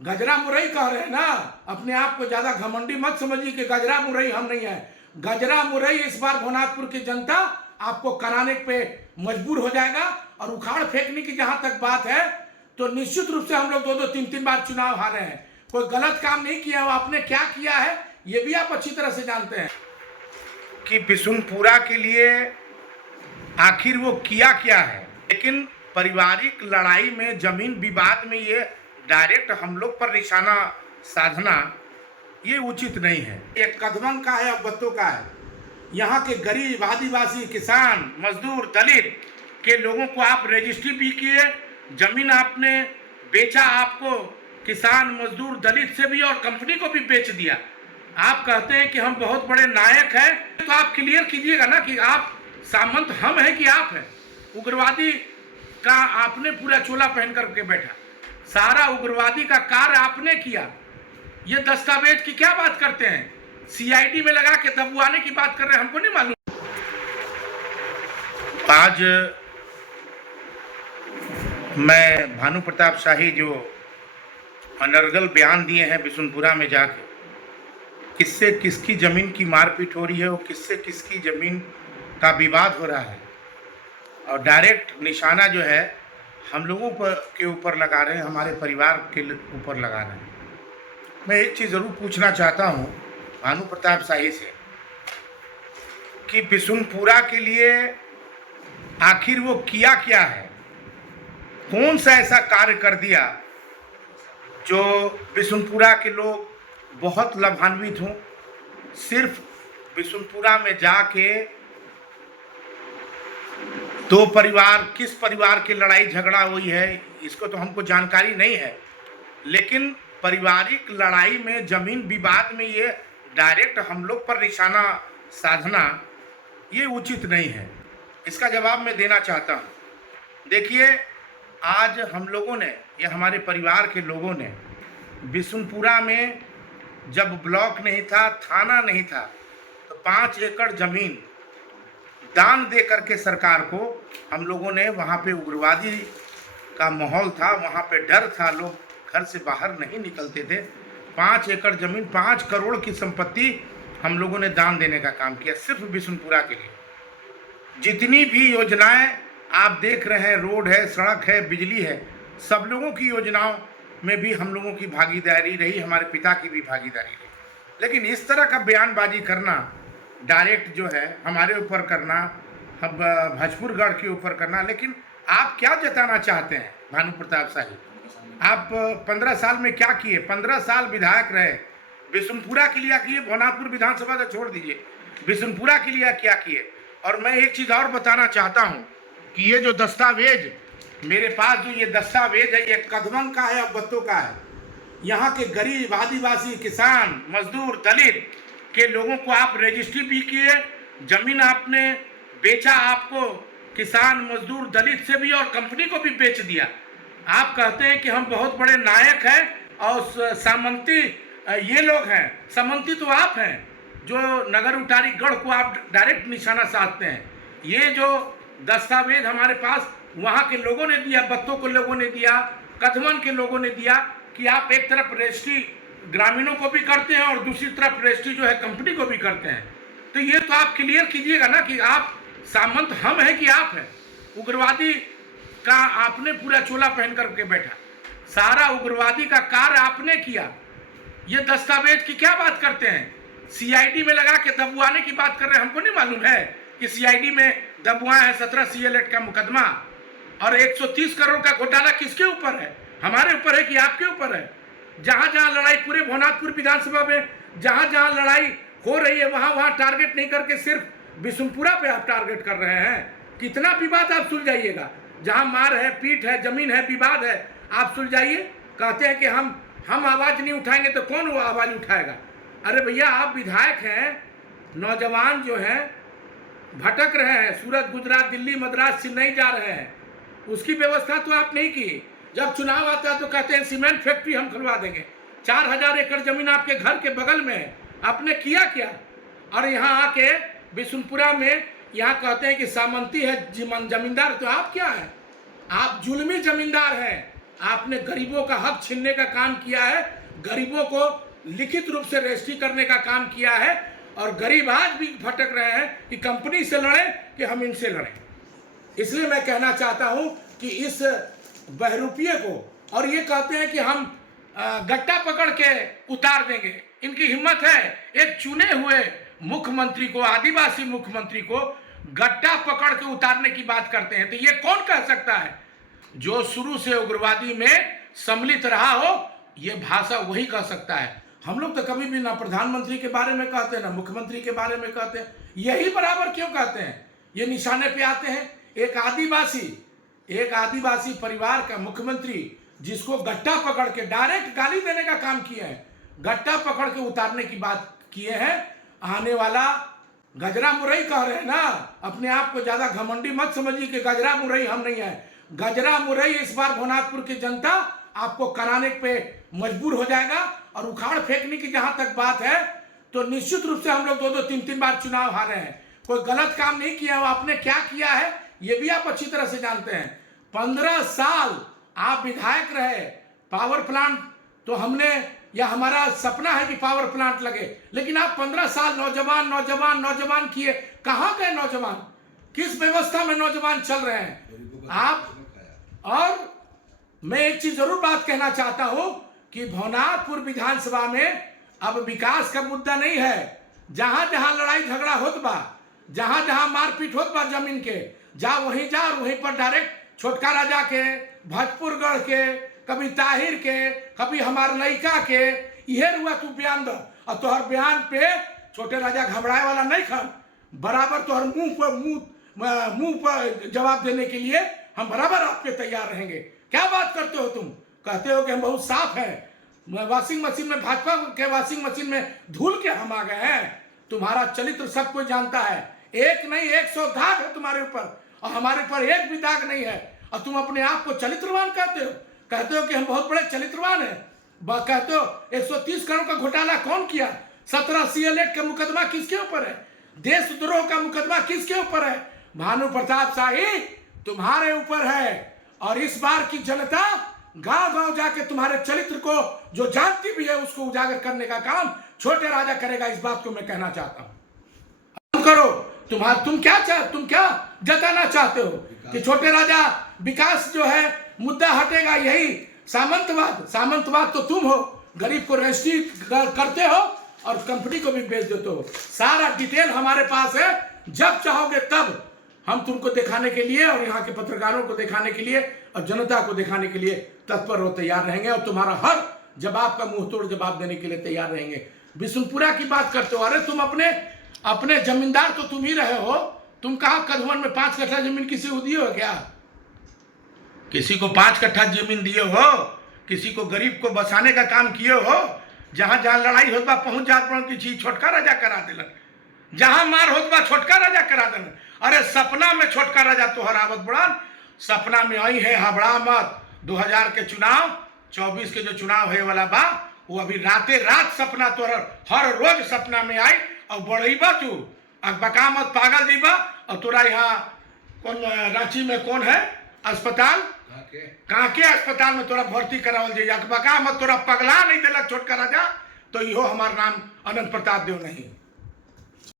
गजरा मुरई कह रहे हैं ना। अपने आप को ज्यादा घमंडी मत समझिए कि गजरा मुरई हम नहीं है। गजरा मुरई इस बार भवनाथपुर की जनता आपको कराने पे मजबूर हो जाएगा। और उखाड़ फेंकने की जहां तक बात है तो निश्चित रूप से हम लोग 2-2, 3-3 बार चुनाव हारे हैं। कोई गलत काम नहीं किया, आपने क्या किया है ये भी आप अच्छी तरह से जानते हैं कि बिशुनपुरा के लिए आखिर वो किया क्या है। लेकिन पारिवारिक लड़ाई में, जमीन विवाद में ये डायरेक्ट हम लोग पर निशाना साधना ये उचित नहीं है। ये कदमन का है, अब्बत्तों का है। यहाँ के गरीब, आदिवासी, किसान, मजदूर, दलित के लोगों को आप रजिस्ट्री भी किए, जमीन आपने बेचा, आपको किसान, मजदूर, दलित से भी और कंपनी को भी बेच दिया। आप कहते हैं कि हम बहुत बड़े नायक हैं, तो आप क्लियर कीजिएगा ना कि आप सामंत हम हैं कि आप हैं। उग्रवादी का आपने पूरा चोला पहन करके बैठा, सारा उग्रवादी का कार्य आपने किया। ये दस्तावेज की क्या बात करते हैं, सीआईडी में लगा के दबवाने की बात कर रहे हैं, हमको नहीं मालूम। आज मैं भानु प्रताप शाही जो अनर्गल बयान दिए हैं बिशुनपुरा में जाके, किससे किसकी ज़मीन की मारपीट हो रही है और किससे किसकी ज़मीन का विवाद हो रहा है, और डायरेक्ट निशाना जो है हम लोगों पर के ऊपर लगा रहे हैं, हमारे परिवार के ऊपर लगा रहे हैं। मैं एक चीज़ ज़रूर पूछना चाहता हूँ भानु प्रताप शाही से कि बिशुनपुरा के लिए आखिर वो किया क्या है, कौन सा ऐसा कार्य कर दिया जो बिशुनपुरा के लोग बहुत लाभान्वित हों। सिर्फ बिशुनपुरा में जाके दो परिवार, किस परिवार की लड़ाई झगड़ा हुई है इसको तो हमको जानकारी नहीं है, लेकिन पारिवारिक लड़ाई में, जमीन विवाद में ये डायरेक्ट हम लोग पर निशाना साधना ये उचित नहीं है। इसका जवाब मैं देना चाहता हूँ। देखिए, आज हम लोगों ने, या हमारे परिवार के लोगों ने, बिशुनपुरा में जब ब्लॉक नहीं था, थाना नहीं था, तो 5 एकड़ ज़मीन दान दे करके सरकार को हम लोगों ने, वहाँ पे उग्रवादी का माहौल था, वहाँ पे डर था, लोग घर से बाहर नहीं निकलते थे। 5 एकड़ ज़मीन, 5 करोड़ की संपत्ति हम लोगों ने दान देने का काम किया सिर्फ बिशुनपुरा के लिए। जितनी भी योजनाएं आप देख रहे हैं, रोड है, सड़क है, बिजली है, सब लोगों की योजनाओं में भी हम लोगों की भागीदारी रही, हमारे पिता की भी भागीदारी रही। लेकिन इस तरह का बयानबाजी करना, डायरेक्ट जो है हमारे ऊपर करना, हम भोजपुरगढ़ के ऊपर करना, लेकिन आप क्या जताना चाहते हैं भानु प्रताप शाही? आप 15 साल में क्या किए? 15 साल विधायक रहे, बिशुनपुरा के लिए किए, भवनाथपुर विधानसभा तो छोड़ दीजिए, बिशुनपुरा के लिए क्या किए? और मैं एक चीज़ और बताना चाहता हूँ कि ये जो दस्तावेज मेरे पास, जो ये दस्तावेज है, ये कदमन का है, अब्बत्तों का है। यहाँ के गरीब, आदिवासी, किसान, मजदूर, दलित के लोगों को आप रजिस्ट्री भी किए, जमीन आपने बेचा, आपको किसान, मजदूर, दलित से भी और कंपनी को भी बेच दिया। आप कहते हैं कि हम बहुत बड़े नायक हैं और सामंती ये लोग हैं। सामंती तो आप हैं जो नगर उटारी गढ़ को आप डायरेक्ट निशाना साधते हैं। ये जो दस्तावेज हमारे पास वहाँ के लोगों ने दिया, बत्तों के लोगों ने दिया, कदमन के लोगों ने दिया, कि आप एक तरफ रजिस्ट्री ग्रामीणों को भी करते हैं और दूसरी तरफ रजिस्ट्री जो है कंपनी को भी करते हैं। तो ये तो आप क्लियर कीजिएगा ना कि आप सामंत हम हैं कि आप हैं। उग्रवादी का आपने पूरा चोला पहन करके बैठा, सारा उग्रवादी का कार्य आपने किया। ये दस्तावेज की क्या बात करते हैं, सीआईडी में लगा के दबवाने की बात कर रहे हैं, हमको नहीं मालूम है कि सीआईडी में दबुआ है 17 CL एक्ट का मुकदमा। और 130 करोड़ का घोटाला किसके ऊपर है? हमारे ऊपर है कि आपके ऊपर है? जहां जहां लड़ाई, पूरे भवनाथपुर विधानसभा में जहां जहां लड़ाई हो रही है, वहां वहां टारगेट नहीं करके सिर्फ बिशुनपुरा पे आप टारगेट कर रहे हैं। कितना विवाद आप सुलझाइएगा? जहां मार है, पीट है, जमीन है, विवाद है, आप सुलझाइए। कहते हैं कि हम आवाज नहीं उठाएंगे तो कौन वो आवाज उठाएगा? अरे भैया, आप विधायक हैं, नौजवान जो हैं भटक रहे हैं, सूरत, गुजरात, दिल्ली, मद्रास, चेन्नई जा रहे हैं, उसकी व्यवस्था तो आप नहीं की। जब चुनाव आता है तो कहते हैं सीमेंट फैक्ट्री हम खुलवा देंगे। 4000 एकड़ जमीन आपके घर के बगल में है, आपने किया क्या? और यहाँ आके बिशुनपुरा में यहाँ कहते हैं कि सामंती है जमींदार, तो आप क्या हैं? आप जुल्मी जमींदार हैं। आपने गरीबों का हक छीनने का काम किया है, गरीबों को लिखित रूप से रजिस्ट्री करने का काम किया है, और गरीब आज भी भटक रहे हैं कि कंपनी से लड़ें कि हम इनसे लड़ें। इसलिए मैं कहना चाहता हूं कि इस बहरूपिये को, और ये कहते हैं कि हम गट्टा पकड़ के उतार देंगे, इनकी हिम्मत है एक चुने हुए मुख्यमंत्री को, आदिवासी मुख्यमंत्री को गट्टा पकड़ के उतारने की बात करते हैं। तो ये कौन कह सकता है? जो शुरू से उग्रवादी में सम्मिलित रहा हो, ये भाषा वही कह सकता है। हम लोग तो कभी भी ना प्रधानमंत्री के बारे में कहते हैं, ना मुख्यमंत्री के बारे में कहते हैं। यही बराबर क्यों कहते हैं? ये निशाने पे आते हैं। एक आदिवासी परिवार का मुख्यमंत्री, जिसको गट्टा पकड़ के डायरेक्ट गाली देने का काम किए हैं, गट्टा पकड़ के उतारने की बात किए हैं। आने वाला गजरा मुरई कह रहे हैं ना, अपने आप को ज्यादा घमंडी मत समझिए कि गजरा मुरई हम नहीं है। गजरा मुरई इस बार भवनाथपुर की जनता आपको कराने पे मजबूर हो जाएगा। और उखाड़ फेंकने की जहां तक बात है, तो निश्चित रूप से हम लोग 2-2, 3-3 बार चुनाव हारे हैं। कोई गलत काम नहीं किया। आपने क्या किया है ये भी आप अच्छी तरह से जानते हैं। 15 साल आप विधायक रहे। पावर प्लांट तो हमने, या हमारा सपना है कि पावर प्लांट लगे, लेकिन आप 15 साल नौजवान किए। कहां गए नौजवान? किस व्यवस्था में नौजवान चल रहे हैं आप? और मैं एक चीज जरूर बात कहना चाहता हूं कि भवनाथपुर विधानसभा में अब विकास का मुद्दा नहीं है। जहां जहां लड़ाई झगड़ा होत बा, जहां जहां मारपीट होत बा जमीन के, जा वहीं जा, और वहीं पर डायरेक्ट छोटका राजा के, भोजपुरगढ़ के, कभी ताहिर के, कभी हमार लड़का के, यह रुआ तू बयान दो। और तोहर बयान पे छोटे राजा घबराए वाला नहीं खन, बराबर तोहर मुंह पर जवाब देने के लिए हम बराबर आपके तैयार रहेंगे। क्या बात करते हो तुम? कहते हो कि हम बहुत साफ हैं, वॉशिंग मशीन में, भाजपा के वॉशिंग मशीन में धूल के हम आ गए हैं। तुम्हारा चरित्र सब कोई जानता है। एक नहीं 100 दाग है तुम्हारे ऊपर, और हमारे ऊपर एक भी दाग नहीं है। और तुम अपने आप को चरित्रवान कहते हो कि हम बहुत बड़े चरित्रवान हैं। कहते हो 130 करोड़ का घोटाला कौन किया? 17 CL एक्ट का मुकदमा किसके ऊपर है? देशद्रोह का मुकदमा किसके ऊपर है? भानु प्रताप शाही तुम्हारे ऊपर है। और इस बार की जनता गांव गांव जाके तुम्हारे चरित्र को जो जानती भी है, उसको उजागर करने का काम छोटे राजा करेगा। इस बात को मैं कहना चाहता हूं। करो तुम क्या जताना चाहते हो कि छोटे राजा विकास जो है मुद्दा हटेगा? यही सामंतवाद तो तुम हो। गरीब को रजिस्ट्री करते हो और कंपनी को भी बेच देते हो। सारा डिटेल हमारे पास है। जब चाहोगे तब हम तुमको दिखाने के लिए, और यहाँ के पत्रकारों को दिखाने के लिए, और जनता को दिखाने के लिए तत्पर हो तैयार रहेंगे। और तुम्हारा हर जवाब का मुंह तोड़ जवाब देने के लिए तैयार रहेंगे। बिशुनपुरा की बात करते हो। अरे तुम अपने जमींदार तो तुम ही रहे हो। तुम कहा कधवन में 5 कट्ठा जमीन किसी को दिए हो क्या? किसी को 5 कट्ठा जमीन दिए हो? किसी को गरीब को बसाने का काम किए हो? जहां जहां लड़ाई होता पहुंच जात की चीज छोटका राजा करा दिलन, जहां मार होता छुटका राजा करा दिलन। अरे सपना में छोटका राजा तोहर आवत बड़ान, सपना में आई है हबड़ा मत। 2000 के चुनाव, 24 के जो चुनाव है वाला बा, वो अभी राते रात सपना तोहर हर रोज सपना में आई। और बढ़ईबा तू बका मत, पागल दीबा। और तोरा यहाँ कौन रांची में कौन है अस्पताल, काके अस्पताल में तोरा भर्ती करावल जाइए। बका मत, तोरा पगला नहीं दिलक छोटका राजा, तो इहो हमार नाम अनंत प्रताप देव नहीं।